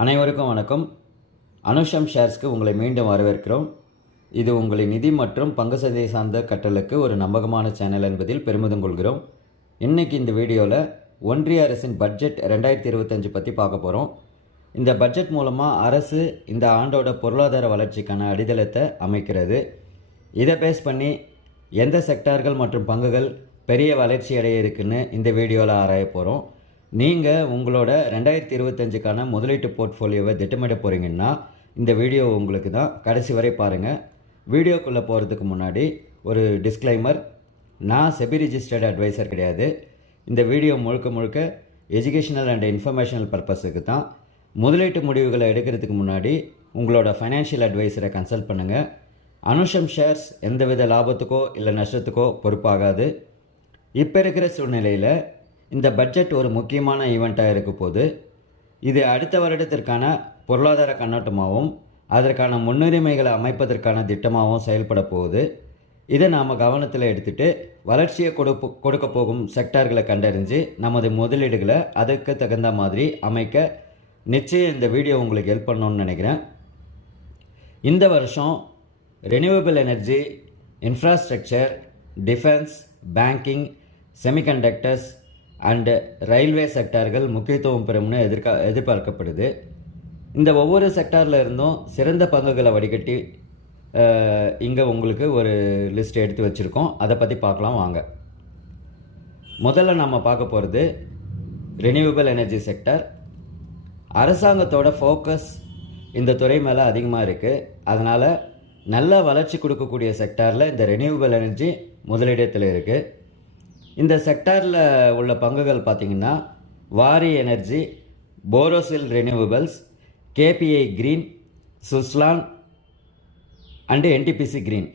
அனைவருக்கும் வணக்கம். அனுஷம் ஷேர்ஸ்க்கு உங்களை மீண்டும் வரவேற்கிறோம். இது உங்களின் நிதி மற்றும் பங்கு சந்தை சார்ந்த கற்றலுக்கு ஒரு நம்பகமான சேனல் என்பதில் பெருமிதம் கொள்கிறோம். இன்றைக்கி இந்த வீடியோவில் ஒன்றிய அரசின் பட்ஜெட் 2025 பற்றி பார்க்க போகிறோம். இந்த பட்ஜெட் மூலமாக அரசு இந்த ஆண்டோட பொருளாதார வளர்ச்சிக்கான அடித்தளத்தை அமைக்கிறது. இதை பேஸ் பண்ணி எந்த செக்டார்கள் மற்றும் பங்குகள் பெரிய வளர்ச்சி அடைய இருக்குன்னு இந்த வீடியோவில் ஆராய போகிறோம். நீங்கள் உங்களோட 2025க்கான முதலீட்டு போர்ட்ஃபோலியோவை திட்டமிட போகிறீங்கன்னா இந்த வீடியோ உங்களுக்கு தான். கடைசி வரை பாருங்கள். வீடியோக்குள்ளே போகிறதுக்கு முன்னாடி ஒரு டிஸ்க்ளைமர், நான் செபி ரிஜிஸ்டர்ட் அட்வைசர் கிடையாது. இந்த வீடியோ முழுக்க எஜுகேஷனல் அண்ட் இன்ஃபர்மேஷனல் பர்பஸுக்கு தான். முதலீட்டு முடிவுகளை எடுக்கிறதுக்கு முன்னாடி உங்களோட ஃபைனான்ஷியல் அட்வைசரை கன்சல்ட் பண்ணுங்கள். அனுஷம் ஷேர்ஸ் எந்தவித லாபத்துக்கோ இல்லை நஷ்டத்துக்கோ பொறுப்பாகாது. இப்போ இருக்கிற சூழ்நிலையில் இந்த பட்ஜெட் ஒரு முக்கியமான ஈவெண்ட்டாக இருக்க போது. இது அடுத்த வருடத்திற்கான பொருளாதார கண்ணோட்டமாகவும் அதற்கான முன்னுரிமைகளை அமைப்பதற்கான திட்டமாகவும் செயல்பட போகுது. இதை நாம் கவனத்தில் எடுத்துகிட்டு வளர்ச்சியை கொடுக்க போகும் செக்டார்களை கண்டறிஞ்சு நமது முதலீடுகளை அதுக்கு தகுந்த மாதிரி அமைக்க நிச்சயம் இந்த வீடியோ உங்களுக்கு ஹெல்ப் பண்ணணும்னு நினைக்கிறேன். இந்த வருஷம் renewable energy, infrastructure, defence, banking, semiconductors and railway செக்டார்கள் முக்கியத்துவம் பெறும்னு எதிர்பார்க்கப்படுது. இந்த ஒவ்வொரு செக்டாரில் இருந்தும் சிறந்த பங்குகளை வடிகட்டி இங்கே உங்களுக்கு ஒரு லிஸ்ட் எடுத்து வச்சுருக்கோம். அதை பற்றி பார்க்கலாம் வாங்க. முதல்ல நம்ம பார்க்க போகிறது ரெனியூவபிள் எனர்ஜி செக்டார். அரசாங்கத்தோட ஃபோக்கஸ் இந்த துறை மேலே அதிகமாக இருக்குது. அதனால் நல்ல வளர்ச்சி கொடுக்கக்கூடிய செக்டாரில் இந்த ரெனியூவபிள் எனர்ஜி முதலிடத்தில் இருக்குது. இந்த செக்டாரில் உள்ள பங்குகள் பார்த்திங்கன்னா Waaree energy, Borosil renewables, KPI green, Suzlon and NTPC green.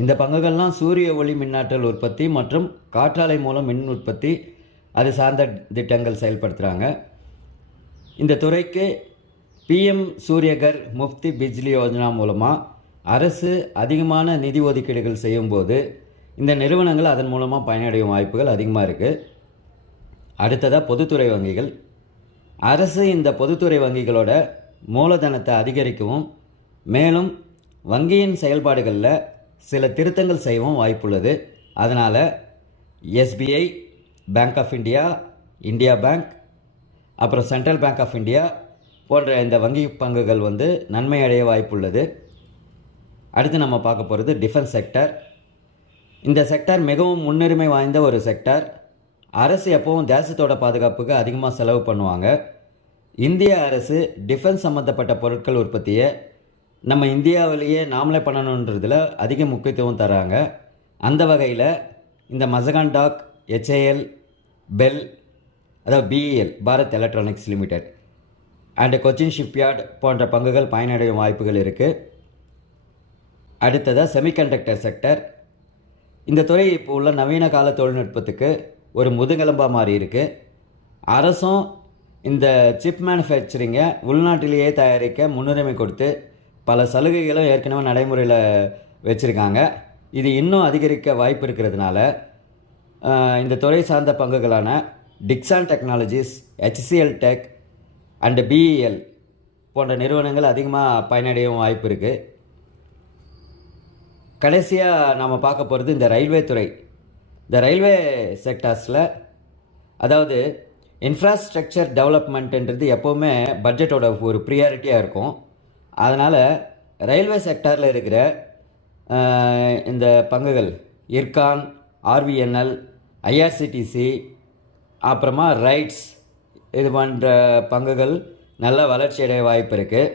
இந்த பங்குகள்லாம் சூரிய ஒளி மின்னாற்றல் உற்பத்தி மற்றும் காற்றாலை மூலம் மின் உற்பத்தி அது சார்ந்த திட்டங்கள் செயல்படுத்துகிறாங்க. இந்த துறைக்கு பிஎம் சூரியகர் முஃப்தி பிஜ்லி யோஜனா மூலமாக அரசு அதிகமான நிதி ஒதுக்கீடுகள் செய்யும்போது இந்த நிறுவனங்கள் அதன் மூலமாக பயனடையும் வாய்ப்புகள் அதிகமாக இருக்குது. அடுத்ததாக பொதுத்துறை வங்கிகள். அரசு இந்த பொதுத்துறை வங்கிகளோட மூலதனத்தை அதிகரிக்கவும் மேலும் வங்கியின் செயல்பாடுகளில் சில திருத்தங்கள் செய்யவும் வாய்ப்புள்ளது. அதனால் SBI, Bank of India, India Bank, அப்புறம் சென்ட்ரல் பேங்க் ஆஃப் இந்தியா போன்ற இந்த வங்கி பங்குகள் நன்மை அடைய வாய்ப்புள்ளது. அடுத்து நம்ம பார்க்க போகிறது டிஃபென்ஸ் செக்டர். இந்த செக்டார் மிகவும் முன்னுரிமை வாய்ந்த ஒரு செக்டார். அரசு எப்பவும் தேசத்தோட பாதுகாப்புக்கு அதிகமாக செலவு பண்ணுவாங்க. இந்திய அரசு டிஃபென்ஸ் சம்மந்தப்பட்ட பொருட்கள் உற்பத்தியை நம்ம இந்தியாவிலேயே நாமளே பண்ணணுன்றதில் அதிக முக்கியத்துவம் தராங்க. அந்த வகையில் இந்த மசகான் டாக், HAL, பெல், அதாவது BEL Bharat electronics limited and Cochin shipyard போன்ற பங்குகள் பயனடையும் வாய்ப்புகள் இருக்குது. அடுத்ததாக செமிகண்டக்டர் செக்டர். இந்த துறை இப்போ உள்ள நவீன கால தொழில்நுட்பத்துக்கு ஒரு முதுகெலும்பாக மாறி இருக்குது. அரசும் இந்த சிப் மேனுஃபேக்சரிங்கை உள்நாட்டிலேயே தயாரிக்க முன்னுரிமை கொடுத்து பல சலுகைகளும் ஏற்கனவே நடைமுறையில் வச்சுருக்காங்க. இது இன்னும் அதிகரிக்க வாய்ப்பு இருக்கிறதுனால இந்த துறை சார்ந்த பங்குகளான Dixon technologies, HCL tech and BEL போன்ற நிறுவனங்கள் அதிகமாக பயனடையும் வாய்ப்பு இருக்குது. கடைசியாக நாம் பார்க்க போகிறது இந்த ரயில்வே துறை. இந்த ரயில்வே செக்டார்ஸில் அதாவது இன்ஃப்ராஸ்ட்ரக்சர் டெவலப்மெண்ட்டுன்றது எப்போவுமே பட்ஜெட்டோட ஒரு ப்ரியாரிட்டியாக இருக்கும். அதனால் ரயில்வே செக்டாரில் இருக்கிற இந்த பங்குகள் இர்கான், RVNL, IRCTC, அப்புறமா ரைட்ஸ் இது போன்ற பங்குகள் நல்ல வளர்ச்சி அடைய வாய்ப்பு இருக்குது.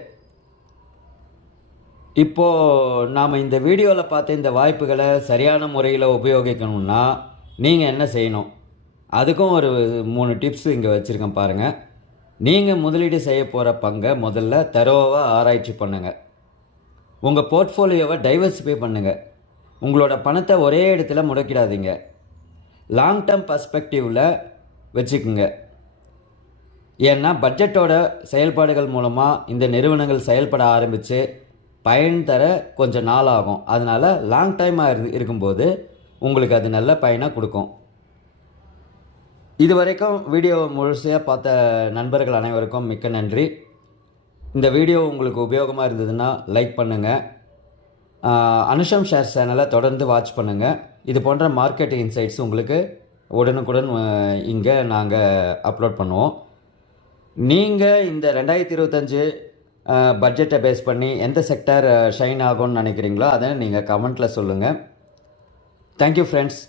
இப்போது நாம் இந்த வீடியோவில் பார்த்த இந்த வாய்ப்புகளை சரியான முறையில் உபயோகிக்கணும்னா நீங்கள் என்ன செய்யணும்? அதுக்கும் ஒரு 3 டிப்ஸ் இங்கே வச்சுருக்கேன் பாருங்கள். நீங்கள் முதலீடு செய்ய போகிற பங்கை முதல்ல தரோவாக ஆராய்ச்சி பண்ணுங்கள். உங்கள் போர்ட்ஃபோலியோவை டைவர்சிஃபை பண்ணுங்கள். உங்களோட பணத்தை ஒரே இடத்துல முடக்கிடாதீங்க. லாங் டேர்ம் பர்ஸ்பெக்டிவில் வச்சுக்குங்க. ஏன்னா பட்ஜெட்டோட செயல்பாடுகள் மூலமாக இந்த நிறுவனங்கள் செயல்பட ஆரம்பித்து பயன் தர கொஞ்சம் நாள் ஆகும். அதனால் லாங் டைமாக இருக்கும்போது உங்களுக்கு அது நல்ல பயனை கொடுக்கும். இது வரைக்கும் வீடியோவை முழுமையாக பார்த்த நண்பர்கள் அனைவருக்கும் மிக்க நன்றி. இந்த வீடியோ உங்களுக்கு உபயோகமாக இருந்ததுன்னா லைக் பண்ணுங்கள். அனுஷம் ஷேர்ஸ் சேனலை தொடர்ந்து வாட்ச் பண்ணுங்கள். இது போன்ற மார்க்கெட் இன்சைட்ஸ் உங்களுக்கு உடனுக்குடன் இங்கே நாங்கள் அப்லோட் பண்ணுவோம். நீங்கள் இந்த 2025 பட்ஜெட்டை பேஸ் பண்ணி எந்த செக்டார் ஷைன் ஆகும்னு நினைக்கிறீங்களோ அதை நீங்கள் கமெண்ட்டில் சொல்லுங்கள். Thank you friends.